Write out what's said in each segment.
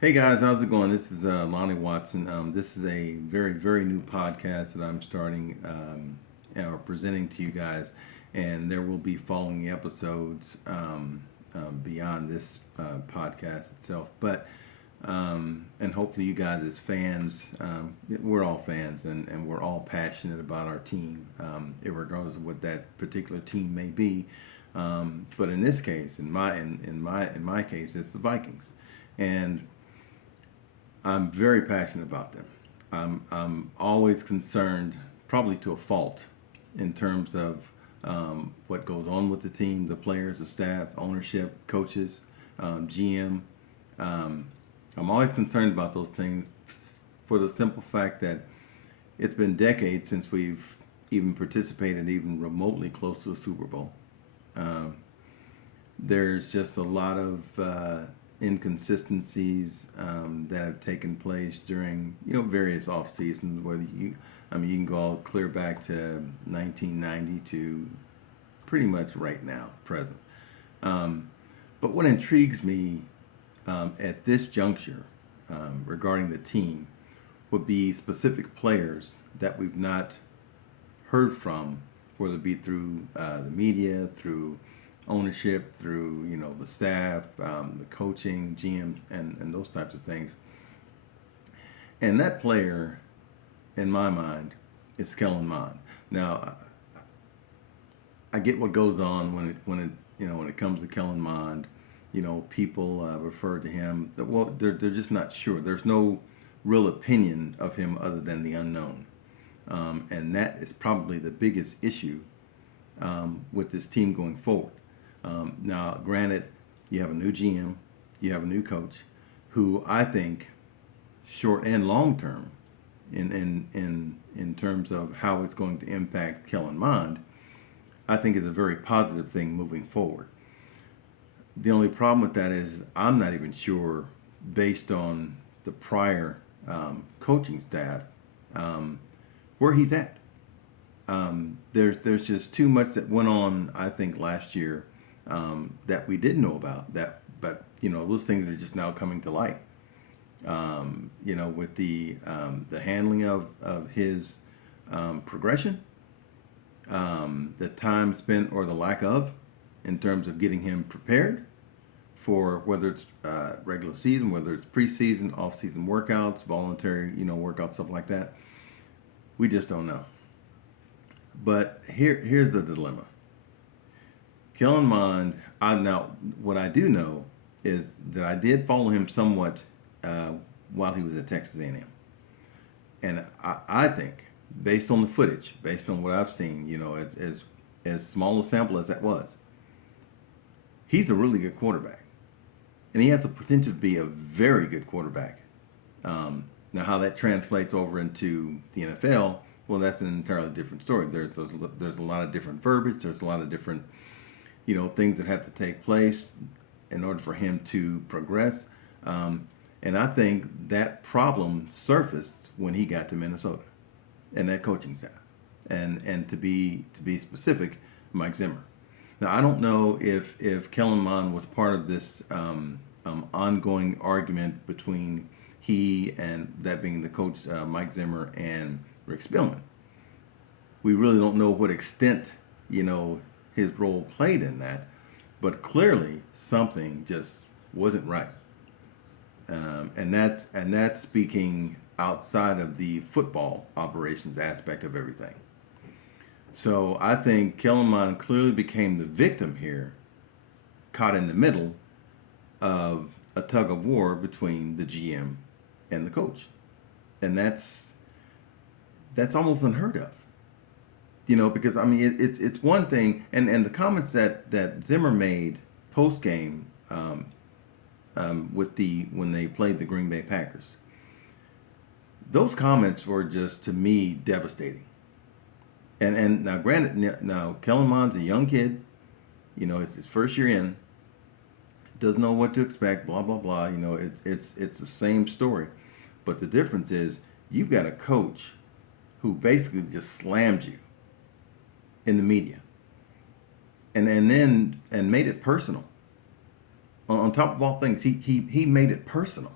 Hey guys, how's it going? This is Lonnie Watson. This is a very new podcast that I'm starting or presenting to you guys, and there will be following episodes beyond this podcast itself. And hopefully, you guys as fans, we're all fans, and we're all passionate about our team, regardless of what that particular team may be. But in this case, in my case, it's the Vikings, and I'm very passionate about them. I'm always concerned, probably to a fault, in terms of what goes on with the team, the players, the staff, ownership, coaches, GM. Um, I'm always concerned about those things for the simple fact that it's been decades since we've even participated even remotely close to a Super Bowl. Um, there's just a lot of inconsistencies that have taken place during various off seasons. You can go all clear back to 1990 to pretty much right now, present. Um, but what intrigues me at this juncture regarding the team would be specific players that we've not heard from, whether it be through the media, through ownership, through the staff, the coaching, GMs, and those types of things. And that player, in my mind, is Kellen Mond. Now, I get what goes on when it comes to Kellen Mond. People refer to him. Well, they're just not sure. There's no real opinion of him other than the unknown, and that is probably the biggest issue with this team going forward. Now, granted, you have a new GM, you have a new coach, who I think, short and long term, in terms of how it's going to impact Kellen Mond, I think is a very positive thing moving forward. The only problem with that is I'm not even sure, based on the prior coaching staff, um, where he's at. There's just too much that went on, I think, last year that we didn't know about. But those things are just now coming to light. With the handling of his progression, the time spent or the lack of, in terms of getting him prepared for whether it's regular season, whether it's preseason, off-season workouts, voluntary workouts, stuff like that. We just don't know. But here's the dilemma. Kellen Mond, what I do know is that I did follow him somewhat while he was at Texas A&M, and I think, based on the footage, based on what I've seen, as small a sample as that was, he's a really good quarterback, and he has the potential to be a very good quarterback. Now, how that translates over into the NFL, well, that's an entirely different story. There's a lot of different verbiage. There's a lot of different things that have to take place in order for him to progress. And I think that problem surfaced when he got to Minnesota and that coaching staff. And to be specific, Mike Zimmer. Now, I don't know if Kellen Mond was part of this ongoing argument between he and that being the coach, Mike Zimmer, and Rick Spielman. We really don't know what extent his role played in that, but clearly something just wasn't right, and that's speaking outside of the football operations aspect of everything. So I think Kellen Mond clearly became the victim here, caught in the middle of a tug of war between the GM and the coach, and that's almost unheard of. Because I mean it's one thing, and the comments that Zimmer made post game, with the when they played the Green Bay Packers, those comments were just, to me, devastating. And now, granted, now Kellen Mond's a young kid. It's his first year in, doesn't know what to expect. Blah blah blah. It's the same story, but the difference is you've got a coach who basically just slams you in the media, and made it personal. On top of all things, he made it personal.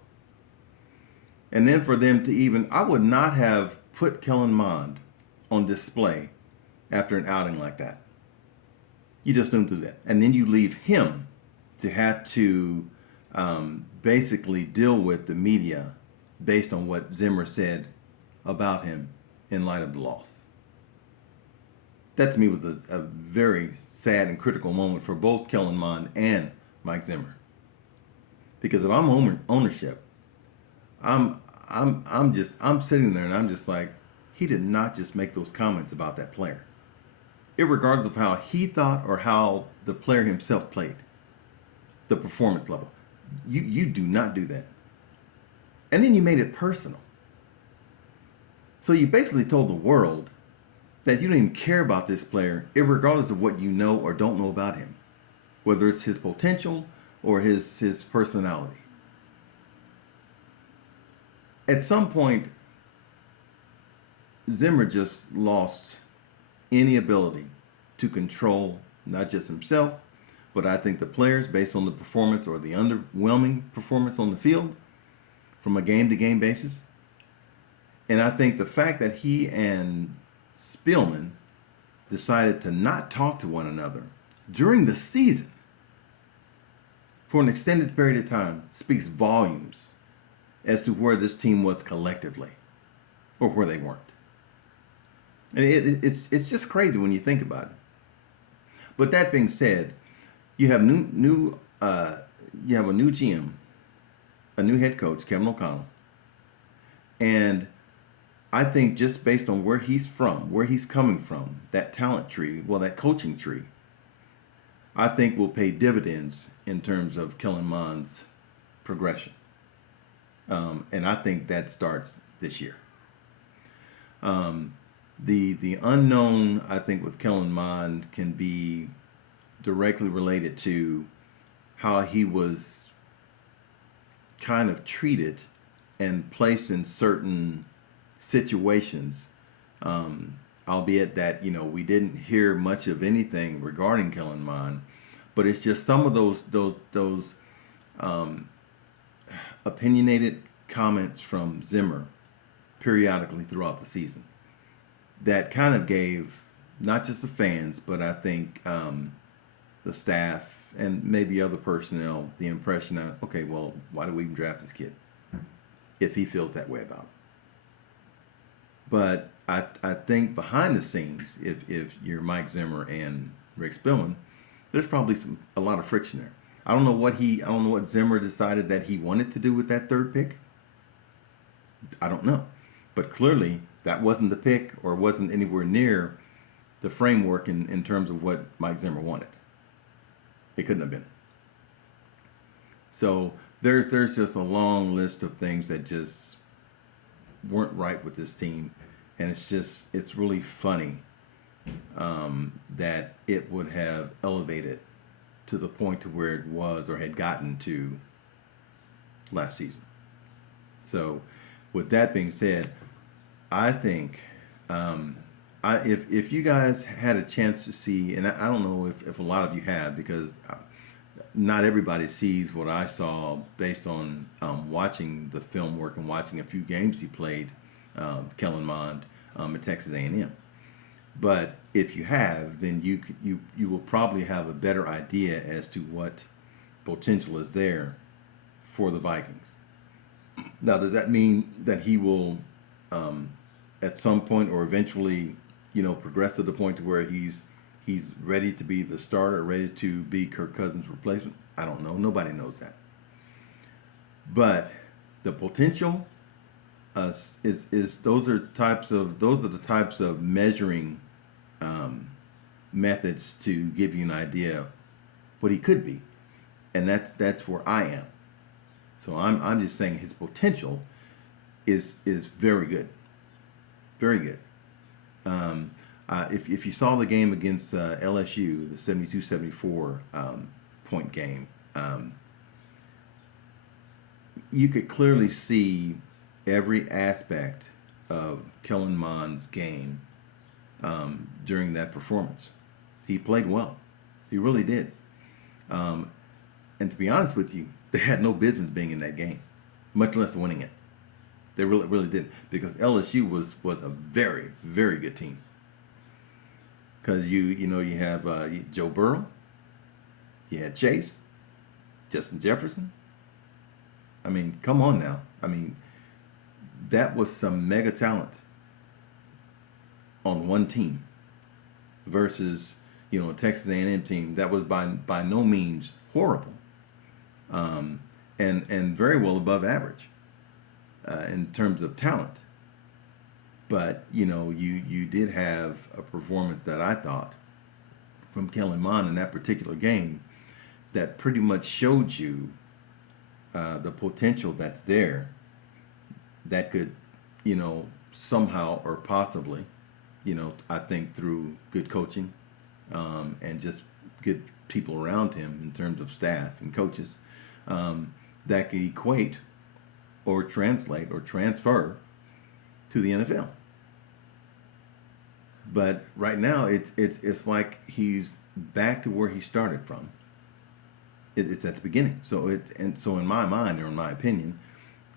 And then for them to even, I would not have put Kellen Mond on display after an outing like that. You just don't do that. And then you leave him to have to basically deal with the media based on what Zimmer said about him in light of the loss. That to me was a very sad and critical moment for both Kellen Mond and Mike Zimmer. Because if I'm ownership, I'm I'm sitting there and I'm just like, he did not just make those comments about that player, irregardless of how he thought or how the player himself played, the performance level. You do not do that. And then you made it personal. So you basically told the world that you don't even care about this player, irregardless of what you know or don't know about him, whether it's his potential or his personality. At some point, Zimmer just lost any ability to control not just himself, but I think the players based on the performance or the underwhelming performance on the field from a game to game basis. And I think the fact that he and Spielman decided to not talk to one another during the season for an extended period of time speaks volumes as to where this team was collectively or where they weren't. And it's just crazy when you think about it. But that being said, you have you have a new GM, a new head coach, Kevin O'Connell, and I think just based on where he's from, where he's coming from, that talent tree, well, that coaching tree, I think will pay dividends in terms of Kellen Mond's progression. And I think that starts this year. The unknown, I think, with Kellen Mond can be directly related to how he was kind of treated and placed in certain situations, albeit that we didn't hear much of anything regarding Kellen Mond, but it's just some of those opinionated comments from Zimmer periodically throughout the season that kind of gave not just the fans, but I think the staff and maybe other personnel the impression that, okay, well, why do we even draft this kid if he feels that way about it? But I think behind the scenes, if you're Mike Zimmer and Rick Spielman, there's probably a lot of friction there. I don't know what Zimmer decided that he wanted to do with that third pick. I don't know. But clearly that wasn't the pick or wasn't anywhere near the framework in terms of what Mike Zimmer wanted. It couldn't have been. So there's just a long list of things that just weren't right with this team, and it's really funny that it would have elevated to the point to where it was or had gotten to last season. So with that being said, I think if you guys had a chance to see, and I don't know if a lot of you have, because not everybody sees what I saw based on watching the film work and watching a few games he played, Kellen Mond at Texas A&M. But if you have, then you will probably have a better idea as to what potential is there for the Vikings. Now, does that mean that he will, at some point or eventually, progress to the point to where he's ready to be the starter, ready to be Kirk Cousins' replacement? I don't know. Nobody knows that. But the potential is those are the types of measuring methods to give you an idea what he could be, and that's where I am. So I'm just saying his potential is very good, very good. If you saw the game against LSU, the 72-74 point game, you could clearly see every aspect of Kellen Mond's game during that performance. He played well. He really did. And to be honest with you, they had no business being in that game, much less winning it. They really didn't, because LSU was a very very good team. Because you have Joe Burrow, you had Chase, Justin Jefferson. I mean, come on now. I mean, that was some mega talent on one team versus a Texas A&M team that was by no means horrible, and very well above average in terms of talent. But you did have a performance that I thought from Kellen Mond in that particular game that pretty much showed you the potential that's there that could, somehow or possibly, I think through good coaching and just good people around him in terms of staff and coaches, that could equate or translate or transfer to the NFL. But right now, it's like he's back to where he started from. It's at the beginning. So in my mind, or in my opinion,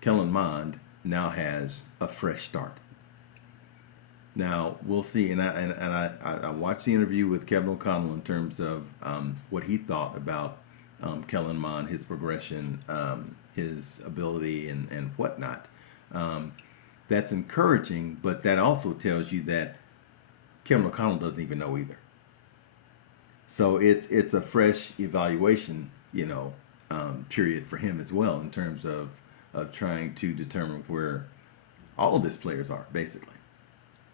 Kellen Mond now has a fresh start. Now we'll see, and I watched the interview with Kevin O'Connell in terms of what he thought about Kellen Mond, his progression, his ability, and whatnot. That's encouraging, but that also tells you that Kevin O'Connell doesn't even know either. So it's a fresh evaluation, period for him as well in terms of trying to determine where all of his players are basically.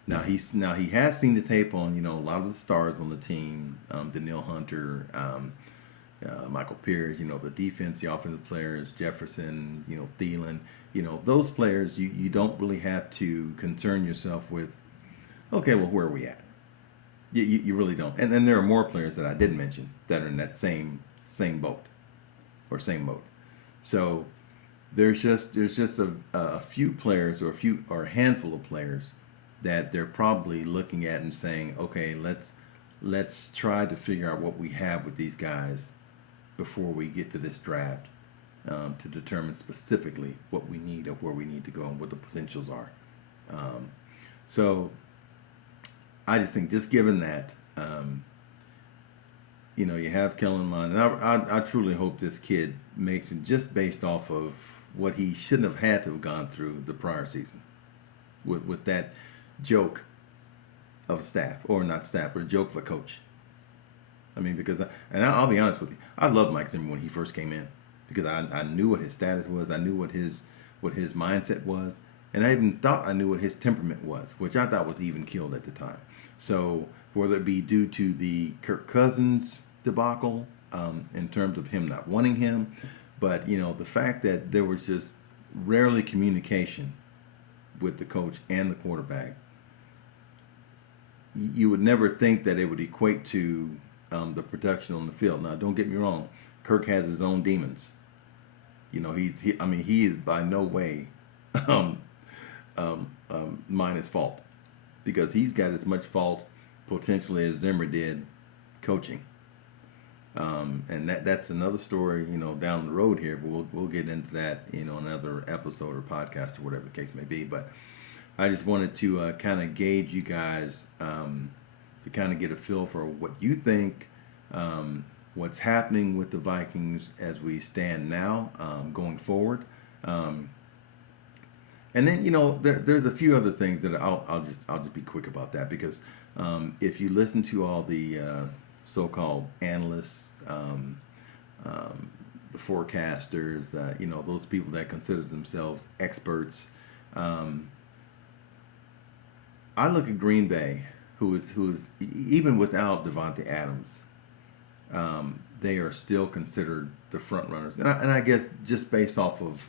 Now he has seen the tape on a lot of the stars on the team, Daniil Hunter, Michael Pierce, the defense, the offensive players, Jefferson, Thielen, those players you don't really have to concern yourself with. Okay, well, where are we at? You really don't. And then there are more players that I did mention that are in that same boat or same mode. So there's just a few players or a handful of players that they're probably looking at and saying, okay, let's try to figure out what we have with these guys before we get to this draft, to determine specifically what we need or where we need to go and what the potentials are. So I just think, just given that, you have Kellen Mond, and I truly hope this kid makes it just based off of what he shouldn't have had to have gone through the prior season with that joke of a staff, or not staff, but a joke of a coach. I mean, because, I'll be honest with you, I loved Mike Zimmer when he first came in because I knew what his status was, I knew what his mindset was, and I even thought I knew what his temperament was, which I thought was even killed at the time. So whether it be due to the Kirk Cousins debacle, in terms of him not wanting him, but the fact that there was just rarely communication with the coach and the quarterback, you would never think that it would equate to the production on the field. Now, don't get me wrong, Kirk has his own demons. He is by no way minus fault, because he's got as much fault potentially as Zimmer did coaching. And that's another story, down the road here. But we'll get into that, another episode or podcast or whatever the case may be. But I just wanted to kind of gauge you guys, to kind of get a feel for what you think, what's happening with the Vikings as we stand now, going forward. And then there's a few other things that I'll just be quick about that, because if you listen to all the so-called analysts, the forecasters, those people that consider themselves experts, I look at Green Bay, who is even without Devontae Adams, they are still considered the front runners, and I guess just based off of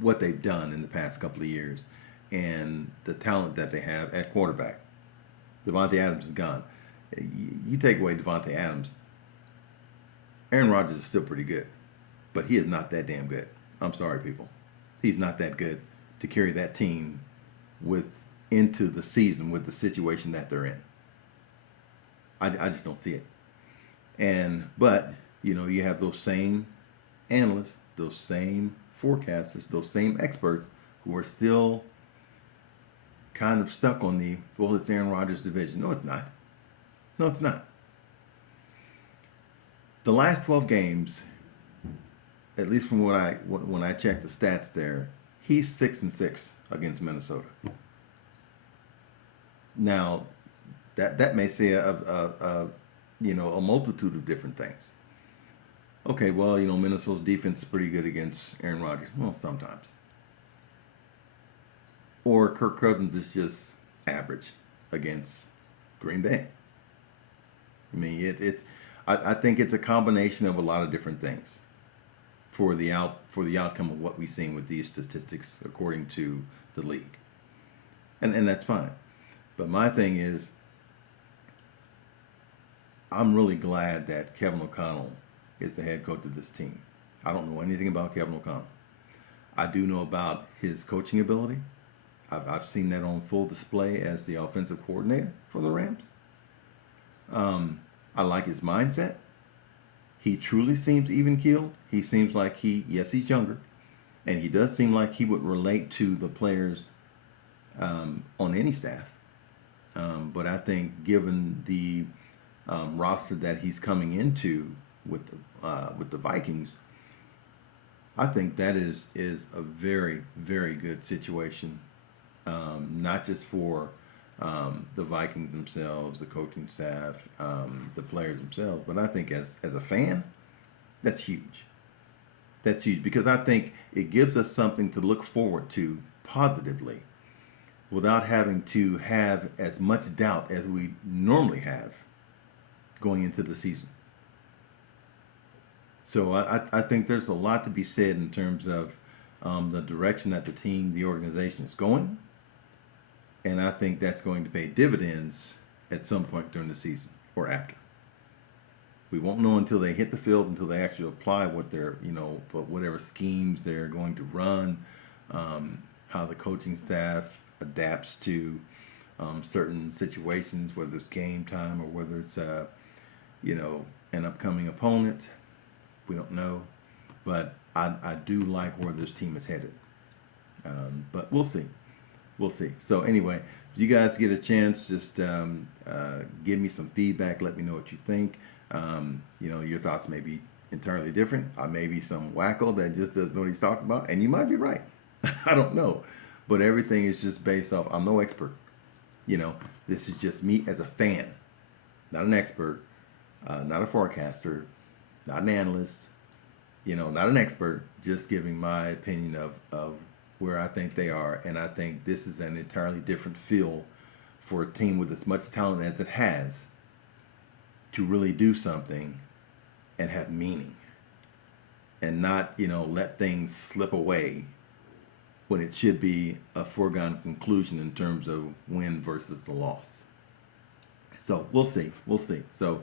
what they've done in the past couple of years and the talent that they have at quarterback. Devontae Adams is gone. You take away Devontae Adams, Aaron Rodgers is still pretty good, but he is not that damn good. I'm sorry, people. He's not that good to carry that team into the season with the situation that they're in. I just don't see it. But you have those same analysts, those same forecasters, those same experts who are still kind of stuck on the, well, it's Aaron Rodgers' division. No, it's not. No, it's not. The last 12 games, at least from what when I checked the stats there, he's 6-6 against Minnesota. Now, that may say a multitude of different things. Okay, well, Minnesota's defense is pretty good against Aaron Rodgers. Well, sometimes. Or Kirk Cousins is just average against Green Bay. I mean, I think it's a combination of a lot of different things for the outcome of what we've seen with these statistics according to the league, and that's fine. But my thing is, I'm really glad that Kevin O'Connell is the head coach of this team. I don't know anything about Kevin O'Connell. I do know about his coaching ability. I've seen that on full display as the offensive coordinator for the Rams. I like his mindset. He truly seems even keeled. He seems like he's younger, and he does seem like he would relate to the players on any staff. But I think given the roster that he's coming into with the Vikings, I think that is a very, very good situation, not just for the Vikings themselves, the coaching staff, the players themselves, but I think as a fan, that's huge. That's huge because I think it gives us something to look forward to positively without having to have as much doubt as we normally have going into the season. So I think there's a lot to be said in terms of the direction that the team, the organization is going. And I think that's going to pay dividends at some point during the season or after. We won't know until they hit the field, until they actually apply what they're, whatever schemes they're going to run, how the coaching staff adapts to certain situations, whether it's game time or whether it's, an upcoming opponent. We don't know. But I do like where this team is headed. But we'll see. We'll see. So anyway, if you guys get a chance, just give me some feedback. Let me know what you think. Your thoughts may be entirely different. I may be some wacko that just doesn't know what he's talking about, and you might be right. I don't know, but everything is just based off. I'm no expert. This is just me as a fan, not an expert, not a forecaster, not an analyst. Not an expert. Just giving my opinion of where I think they are, and I think this is an entirely different feel for a team with as much talent as it has to really do something and have meaning and not, let things slip away when it should be a foregone conclusion in terms of win versus the loss. So we'll see. We'll see. So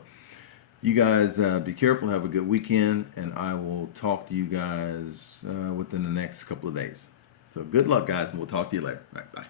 you guys be careful, have a good weekend, and I will talk to you guys within the next couple of days. So good luck, guys, and we'll talk to you later. Bye.